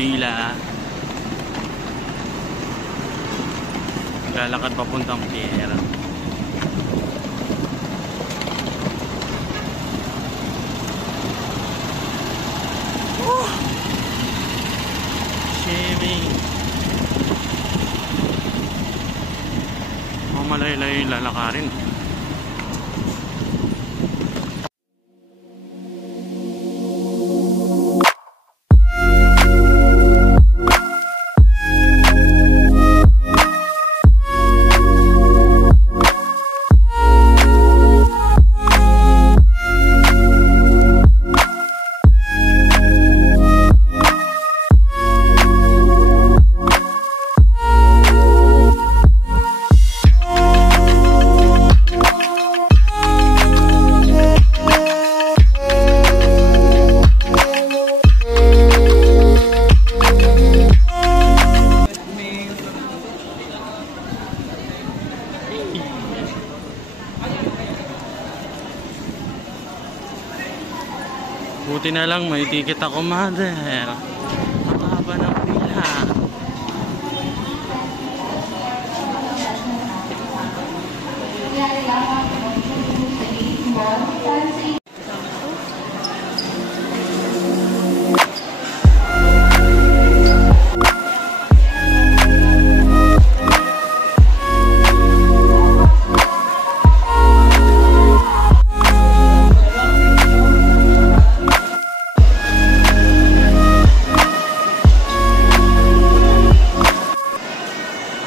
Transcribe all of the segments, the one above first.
pila. Lalakad papuntang pier. Swimming. Malayo-layo yung lalakarin. Buti na lang may ticket ako, mother. Ang haba ng pila.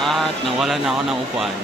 At nawala na ako ng upuan.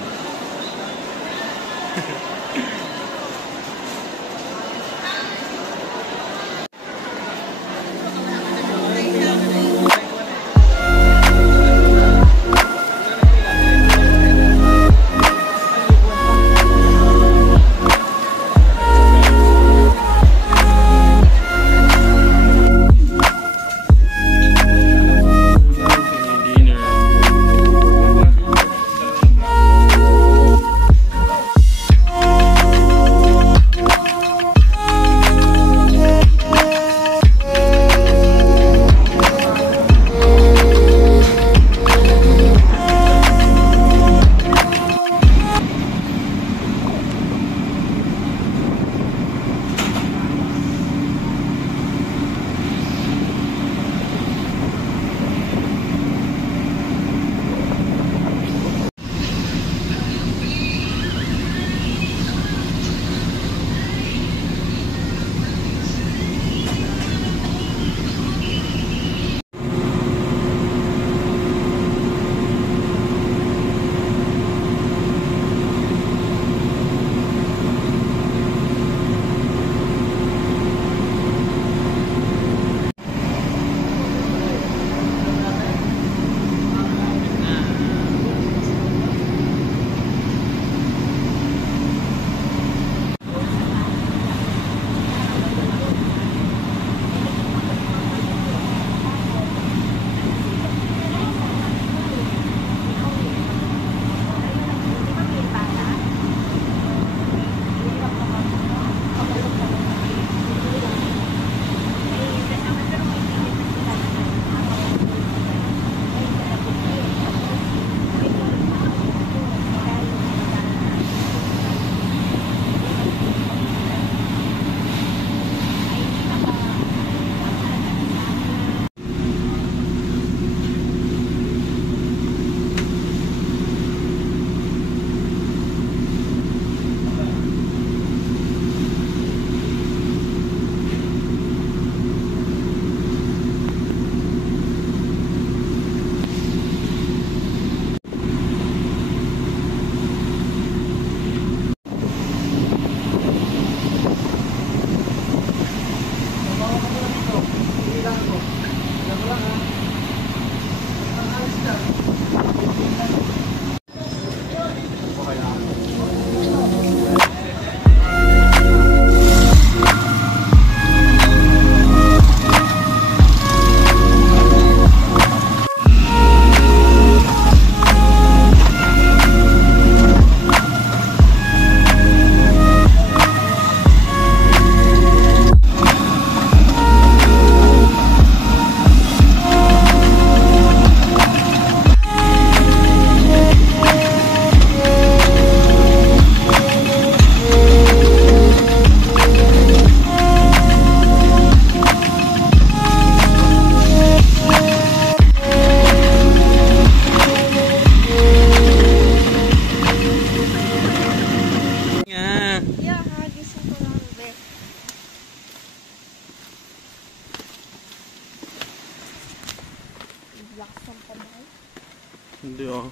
So,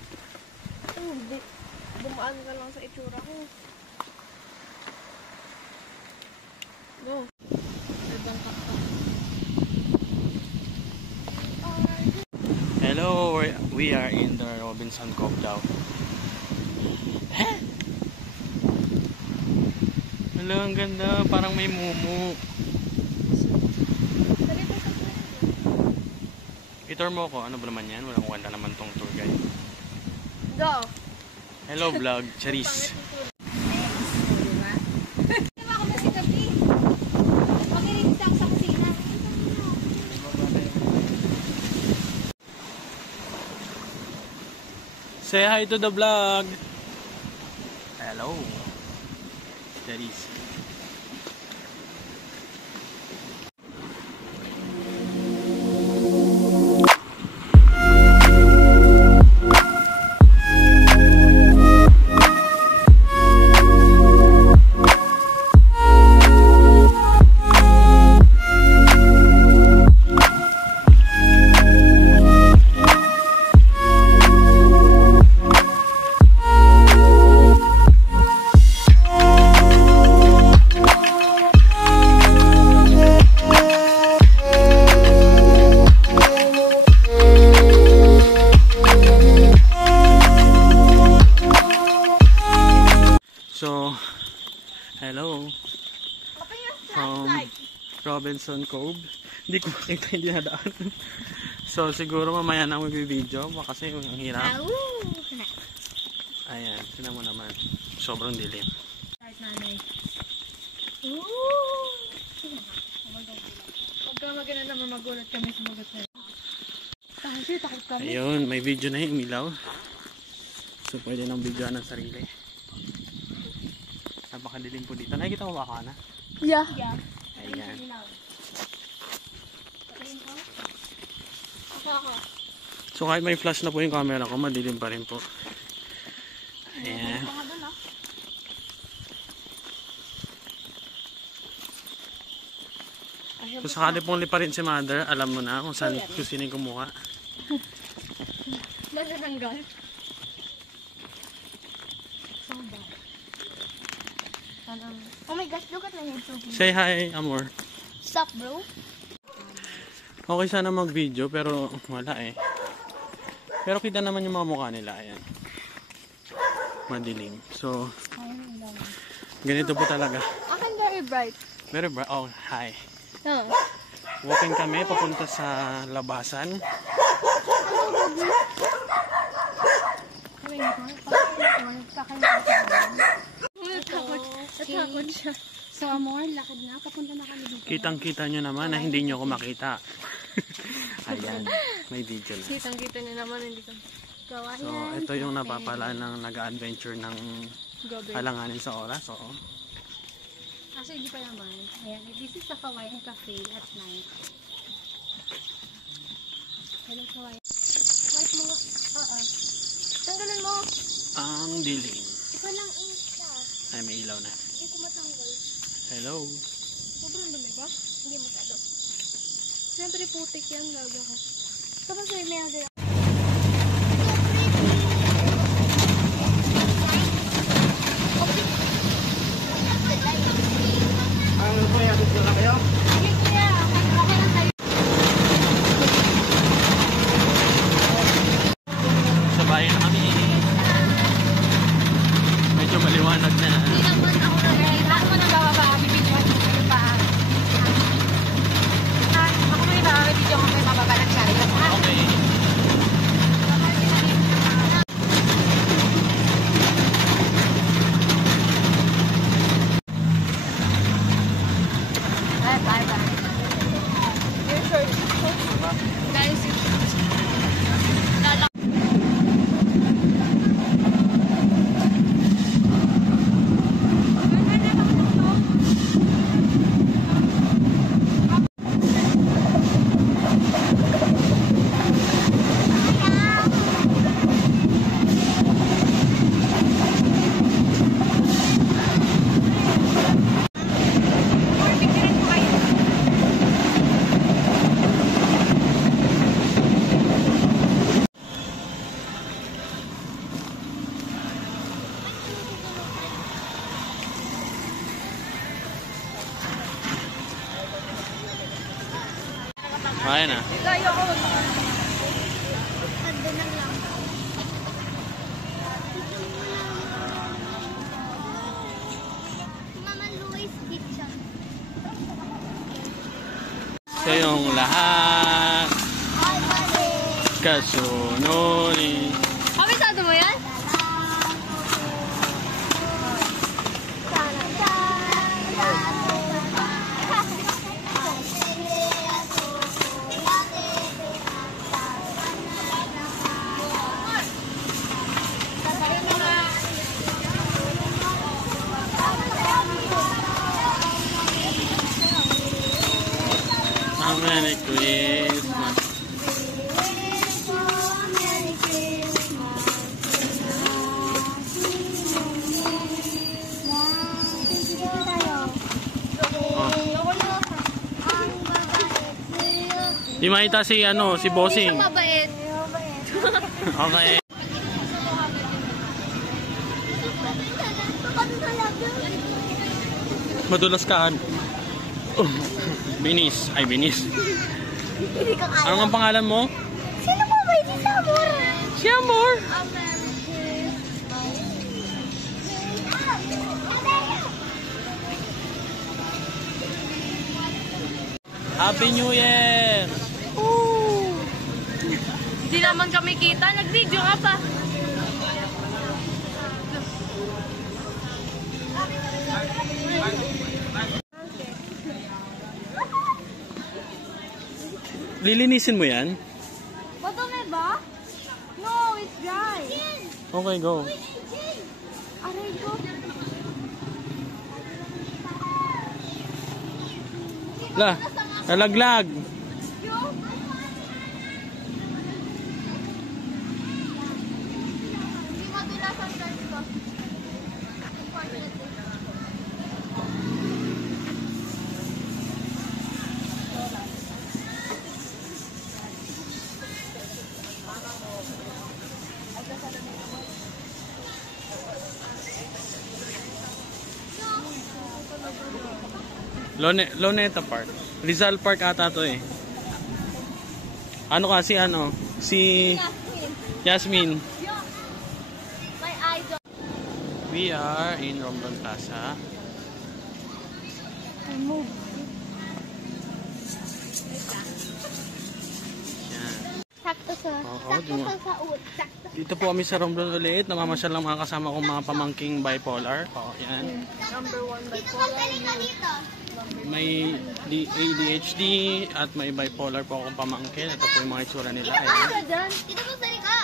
Hindi. Dumaan ka lang sa itsura ko. No. Nagdang ka pa. hello, we are in the Robinson Cove daw. Hello, ang ganda. Parang may mumu. I-tour mo ko. Ano ba naman yan? Walang kwenta naman tong tour guide. Go! Hello vlog, Charis. Diba ako na si Gabi? Makinig ako sa kusina. Say hi to the vlog. Hello. Charis. So, hello from Robinson Cove. Hindi ko makita yung dinadaan. So, siguro mamaya na mag-video kasi ang hirap. Ayan, tinan mo naman. Sobrang dilim. Kahit nanay. Huwag ka magana naman magulat kami sumagot na. Kasi takot kami. Ayun, may video na yung umilaw. So, pwede nang videoan ng sarili. Napakadilim po dito. Nakikita mo ba ako na? Yeah. Ayan. Ako. So kahit may flash na po yung camera ko, madilim pa rin po. Ayan. Kung sakali pong liparin si mother, alam mo na kung saan sino yung kumuha. Natatanggal. Oh my gosh, look at my head. Say hi, amor. Stop, bro. Okay sana mag-video pero wala eh. Pero kita naman yung mga mukha nila. Ayan. Madilim. So, ganito po talaga. Akin very bright. Very bright. Oh, hi. Oh. Walking kami papunta sa labasan. Natakot siya. So, amor, lakad na. Papunta na kami dito. Kitang-kita nyo naman na hindi nyo ako makita. Ayan, may video na. Kitang-kita niyo naman, hindi ka gawa. So, ito yung napapala ng nag-adventure ng Gabi. halanganin sa oras. Oo. Kasi hindi pa naman. Ayan, this is the Hawaiian Cafe at night. Hello, Hawaiian. Wipe mo nga. Tanggalin mo. Ang dilim. Ikaw lang siya. Ay, may ilaw na. Hindi ko matanggal. Hello. Sobrang dumi ba? Hindi masyado. Siyempre putik yan, gago ka. Tapos may mga Sabay na kami. Medyo maliwanag na. Hindi naman ako nag-ahit. Ako man ang bababa. Bibidyoan ko yung paa. Ako may bababidyo ko may mababa ng siya. Okay. Bye-bye. Your short. Guys, your short. Lalak. Ayan na. Layo ko. Ando na lang. Mama Louis Kitchen. Sa yung lahat. Ay, mali. Kasunod. Kabisado mo yan? Merry Christmas. Di makita si si Bossing. Mabait. Okay. Madulas ka. Binis. Ay, Binis. Hindi ko kaya. Ano ang pangalan mo? Sino po ba si Samor? Si Amor. Happy New Year! Hindi naman kami kita. Nag-video ka pa. Lilinisin mo yan? Madumi ba? No, it's dry. Okay, go. Aray ko. La, nalaglag. Hindi madulas ang dance ko. Loneta Park. Rizal Park ata to eh. Ano kasi Si Yasmin. My idol. We are in Romblon Plaza. Yan. Sakto sa. Oo, Sakto di mo. sa saud. Sakto. Dito po kami sa Romblon ulit. Namamasyal lang mga kasama kong mga pamangking bipolar. Oo, yan. Number 1 by Dito magaling ka dito. May ADHD at may bipolar po akong pamangkin. Ito po yung mga itsura nila. Dito Ayan. ka dyan. Dito ka sali ka.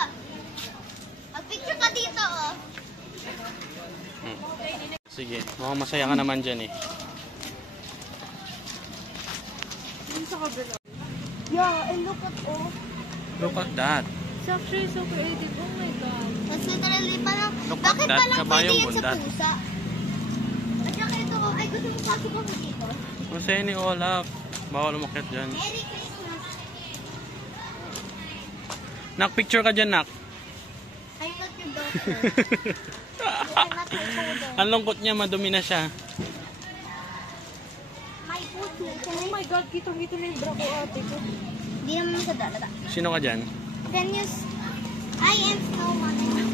Mag-picture ka dito oh. Sige, mukhang masaya ka naman dyan eh. sa kabila. Yeah, and look at oh. Look at that. It's actually so creative. Oh my God. That's literally parang, Look at bakit that, palang kabayong pwede yan sa bundat. pusa? At saka ito ko, ay gusto mo pasok kami dito. Masaya ni Olaf. Bawal umakit dyan. Merry Christmas. Nak, picture ka dyan, Nak. I'm not your daughter. I'm not your daughter. Ang lungkot niya, madumi na siya. My goodness. Oh my God, kitang-kita na yung bra ko ate ko. Hindi naman sa dalata. Sino ka dyan? Can you... I am snowman.